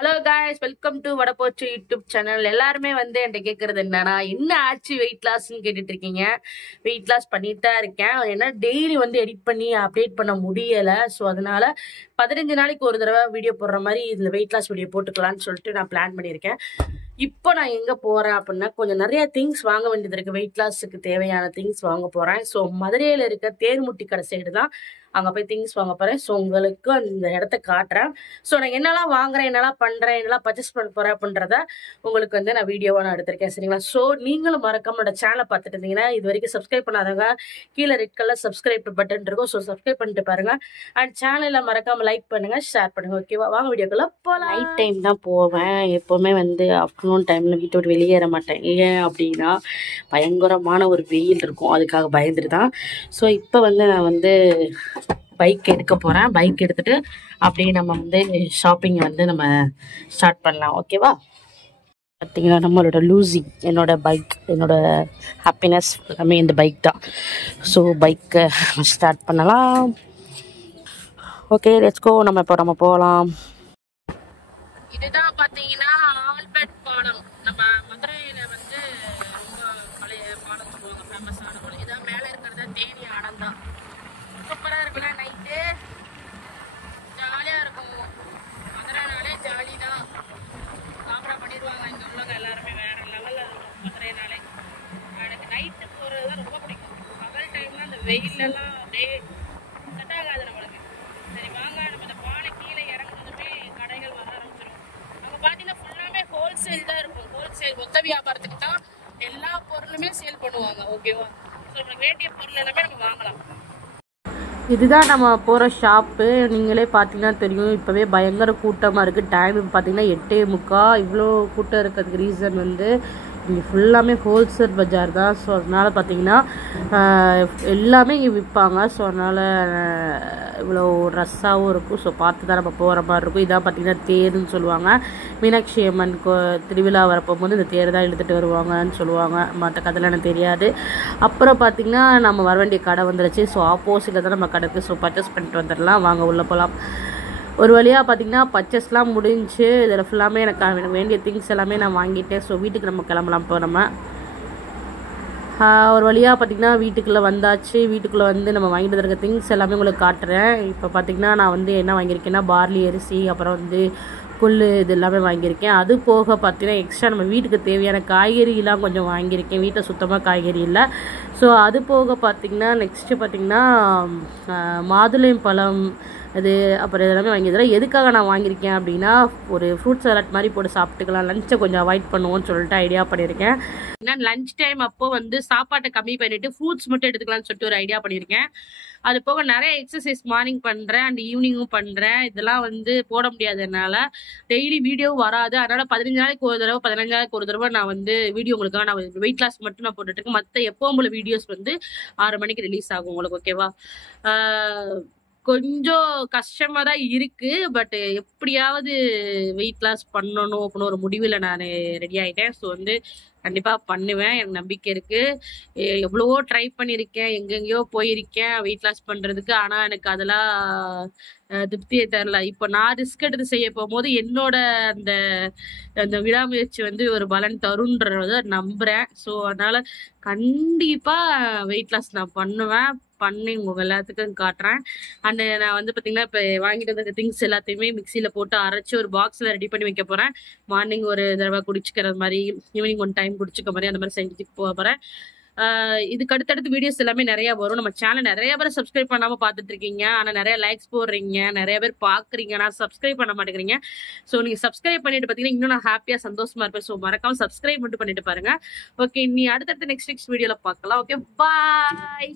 Hello guys, welcome to வடப்போச்சு YouTube channel. எல்லாருமே என்கிட்ட கேட்கறது என்னன்னா, என்ன ஆச்சு வெயிட் லாஸ்ன்னு கேட்டுட்டு இருக்கீங்க. வெயிட் லாஸ் பண்ணிட்டு தான் இருக்கேன். ஏன்னா டெய்லி எடிட் பண்ணி அப்டேட் பண்ண முடியலை. ஸோ அதனால 15 நாளைக்கு ஒரு தடவை வீடியோ போடுற மாதிரி இதில் வெயிட் லாஸ் வீடியோ போட்டுக்கலான்னு சொல்லிட்டு நான் பிளான் பண்ணியிருக்கேன். இப்போ நான் எங்கே போகிறேன் அப்படின்னா, கொஞ்சம் நிறைய திங்ஸ் வாங்க வேண்டியது இருக்குது. வெயிட் லாஸுக்கு தேவையான திங்ஸ் வாங்க போகிறேன். ஸோ மதுரையில் இருக்க தேர்முட்டி கடை சைடு தான் அங்கே போய் திங்ஸ் வாங்க போகிறேன். ஸோ உங்களுக்கு அந்த இடத்த காட்டுறேன். ஸோ நான் என்னெல்லாம் வாங்குறேன், என்னெல்லாம் பண்ணுறேன், என்னெல்லாம் பர்ச்சேஸ் பண்ண போகிறேன் அப்படின்றத உங்களுக்கு நான் வீடியோவாக நான் எடுத்திருக்கேன். சரிங்களா? ஸோ நீங்களும் மறக்காம என்னோட சேனலை பார்த்துட்டு இருந்தீங்கன்னா, இது வரைக்கும் சப்ஸ்கிரைப் பண்ணாதவங்க கீழே ரெட் கலர் சப்ஸ்கிரைப் பட்டன் இருக்கும். ஸோ சப்ஸ்கிரைப் பண்ணிட்டு பாருங்க. அண்ட் சேனலில் மறக்காம லைக் பண்ணுங்க, ஷேர் பண்ணுங்க. ஓகேவா? வாங்க வீடியோக்குள்ள போகலாம். நைட் டைம் தான் போவேன். எப்போவுமே ஆஃப்டர்நூன் டைமில் வீட்டை விட்டு வெளியேற மாட்டேன். ஏன் அப்படின்னா பயங்கரமான ஒரு வெயில் இருக்கும், அதுக்காக பயந்துட்டு தான். ஸோ இப்போ நான் பைக் எடுக்க போகிறேன். பைக் எடுத்துகிட்டு அப்படியே நம்ம ஷாப்பிங் நம்ம ஸ்டார்ட் பண்ணலாம். ஓகேவா? பார்த்தீங்கன்னா நம்மளோட லூசி என்னோட பைக், என்னோட ஹாப்பினஸ் எல்லாமே இந்த பைக் தான். ஸோ பைக்கை ஸ்டார்ட் பண்ணலாம். Okay, let's go. நம்ம போகலாம். இதுதான் பார்த்தீங்கன்னா ஆல்பர்ட் பாலம். நம்ம மதுரையில் ரொம்ப பழைய பாலம் சொல்லுவாங்க, ஃபேமஸான பாலம். இதான் மேலே இருக்கிறது தேனி ஆடம் தான். சூப்பராக இருக்குல்ல? நைட்டு ஜாலியாக இருக்கும். மதுரைனாலே ஜாலி தான். காமரா பண்ணிடுவாங்க இங்கே உள்ளவங்க எல்லாருமே. வேறு லெவலில் இருக்கும் மதுரைனாலே. எனக்கு நைட்டு போகிறது தான் ரொம்ப பிடிக்கும். பகல் டைம்லாம் அந்த வெயிலெல்லாம் அப்படியே செட் ஆகாது நம்மளுக்கு. சரி வாங்க, நம்ம இந்த பானை கீழே இறங்குனதுமே கடைகள் வர ஆரம்பிச்சிடும். அங்கே பார்த்தீங்கன்னா ஃபுல்லாமே ஹோல்சேல் தான் இருக்கும். ஹோல்சேல் மொத்த வியாபாரத்துக்கு தான் எல்லா பொருளுமே சேல் பண்ணுவாங்க. ஓகேவா? ஸோ நமக்கு வேண்டிய பொருள் எல்லாமே நம்ம வாங்கலாம். இதுதான் நம்ம போகிற ஷாப்பு. நீங்களே பார்த்தீங்கன்னா தெரியும், இப்போவே பயங்கர கூட்டமாக இருக்குது. டைம் இப்போ பார்த்தீங்கன்னா 8:45. இவ்வளோ கூட்டம் இருக்கிறதுக்கு ரீசன் இங்கே ஃபுல்லாமே ஹோல்சேல் பஜார் தான். ஸோ அதனால் பார்த்தீங்கன்னா எல்லாமே இங்கே விற்பாங்க. ஸோ அதனால் இவ்வளோ ரஷ்ஷாகவும் இருக்கும். ஸோ பார்த்து தான் நம்ம போகிற மாதிரி இருக்கும். இதான் பார்த்தீங்கன்னா தேருன்னு சொல்லுவாங்க. மீனாட்சி அம்மன் திருவிழா வரப்போகும்போது இந்த தேர் தான் இழுத்துட்டு வருவாங்கன்னு சொல்லுவாங்க. மற்ற கதைலாம் எனக்கு தெரியாது. அப்புறம் பார்த்தீங்கன்னா நம்ம வர வேண்டிய கடை வந்துருச்சு. ஸோ ஆப்போசிட்டில் தான் நம்ம கடைக்கு. ஸோ பர்ச்சேஸ் பண்ணிட்டு வந்துடலாம். வாங்க உள்ளே போகலாம். ஒரு வழியாக பார்த்தீங்கன்னா பர்ச்சேஸ்லாம் முடிஞ்சு இதில் ஃபுல்லாமே எனக்கு வேண்டிய திங்ஸ் எல்லாமே நான் வாங்கிட்டேன். ஸோ வீட்டுக்கு நம்ம கிளம்பலாம். இப்போ நம்ம ஒரு வழியாக பார்த்திங்கன்னா வீட்டுக்குள்ளே வந்தாச்சு. வீட்டுக்குள்ளே நம்ம வாங்கிட்டு இருக்க திங்ஸ் எல்லாமே உங்களுக்கு காட்டுறேன். இப்போ பார்த்திங்கன்னா நான் என்ன வாங்கியிருக்கேன்னா பார்லி அரிசி, அப்புறம் கொள்ளு, இது எல்லாமே வாங்கியிருக்கேன். அது போக பார்த்தீங்கன்னா எக்ஸ்ட்ரா நம்ம வீட்டுக்கு தேவையான காய்கறிலாம் கொஞ்சம் வாங்கியிருக்கேன். வீட்டை சுத்தமாக காய்கறி இல்லை. ஸோ அது போக பார்த்திங்கன்னா நெக்ஸ்ட்டு பார்த்திங்கன்னா மாதுளம் பழம், இது அப்புறம் இதெல்லாமே வாங்கியிருக்கிறேன். எதுக்காக நான் வாங்கியிருக்கேன் அப்படின்னா, ஒரு ஃப்ரூட் சாலட் மாதிரி போட்டு சாப்பிட்டுக்கலாம், லஞ்சை கொஞ்சம் அவாய்ட் பண்ணுவோன்னு சொல்லிட்டு ஐடியா பண்ணியிருக்கேன். ஏன்னா லஞ்ச் டைம் அப்போ சாப்பாட்டை கம்மி பண்ணிவிட்டு ஃப்ரூட்ஸ் மட்டும் எடுத்துக்கலாம்னு சொல்லிட்டு ஒரு ஐடியா பண்ணியிருக்கேன். அது போக நிறைய எக்ஸசைஸ் மார்னிங் பண்ணுறேன் அண்ட் ஈவினிங்கும் பண்ணுறேன். இதெல்லாம் போட முடியாது என்னால். டெய்லி வீடியோ வராது. அதனால் 15 நாளைக்கு ஒரு தடவை 15 நாளைக்கு ஒரு தடவை நான் வீடியோ உங்களுக்காக நான் வெயிட் லாஸ் மட்டும் நான் போட்டுட்ருக்கேன். மற்ற எப்போ உங்களை வீடியோஸ் 6 மணிக்கு ரிலீஸ் ஆகும் உங்களுக்கு. ஓகேவா? கொஞ்சம் கஷ்டமாக தான் இருக்குது. பட் எப்படியாவது வெயிட் லாஸ் பண்ணணும் அப்படின்னு ஒரு முடிவில் நான் ரெடி ஆகிட்டேன். ஸோ கண்டிப்பாக பண்ணுவேன், எனக்கு நம்பிக்கை இருக்குது. எவ்வளவோ ட்ரை பண்ணியிருக்கேன், எங்கெங்கேயோ போயிருக்கேன் வெயிட் லாஸ் பண்ணுறதுக்கு. ஆனால் எனக்கு அதெல்லாம் திருப்தியை தரல. இப்போ நான் ரிஸ்க் எடுத்து செய்ய போகும்போது என்னோட அந்த விடாமுயற்சி ஒரு பலன் தருன்றத நம்புகிறேன். ஸோ அதனால் கண்டிப்பாக வெயிட் லாஸ் நான் பண்ணுவேன். பண்ணி உங்கள் எல்லாத்துக்கும் காட்டுறேன். அண்ட் நான் பார்த்தீங்கன்னா இப்போ வாங்கிட்டு வந்த திங்ஸ் எல்லாத்தையுமே மிக்சியில் போட்டு அரைச்சி ஒரு பாக்ஸில் ரெடி பண்ணி வைக்க போகிறேன். மார்னிங் ஒரு தடவை குடிச்சிக்கிற மாதிரி, ஈவினிங் ஒன் டைம் குடிச்சிக்க மாதிரி அந்த மாதிரி செஞ்சுட்டு போக போகிறேன். இதுக்கு அடுத்தடுத்து வீடியோஸ் எல்லாமே நிறையா வரும். நம்ம சேனல் நிறைய பேர் சப்ஸ்கிரைப் பண்ணாமல் பார்த்துட்டு இருக்கீங்க. ஆனால் நிறைய லைக்ஸ் போடுறீங்க, நிறைய பேர் பார்க்குறீங்க, நான் சப்ஸ்கிரைப் பண்ண மாட்டேங்கிறீங்க. ஸோ நீங்கள் சப்ஸ்கிரைப் பண்ணிட்டு பார்த்தீங்கன்னா இன்னும் நான் ஹாப்பியாக சந்தோஷமாக இருப்பேன். ஸோ மறக்காமல் சப்ஸ்கிரைப் மட்டும் பண்ணிட்டு பாருங்கள். ஓகே, நீ அடுத்தடுத்து நெக்ஸ்ட் வீடியோவில் பார்க்கலாம். ஓகே, பாய்.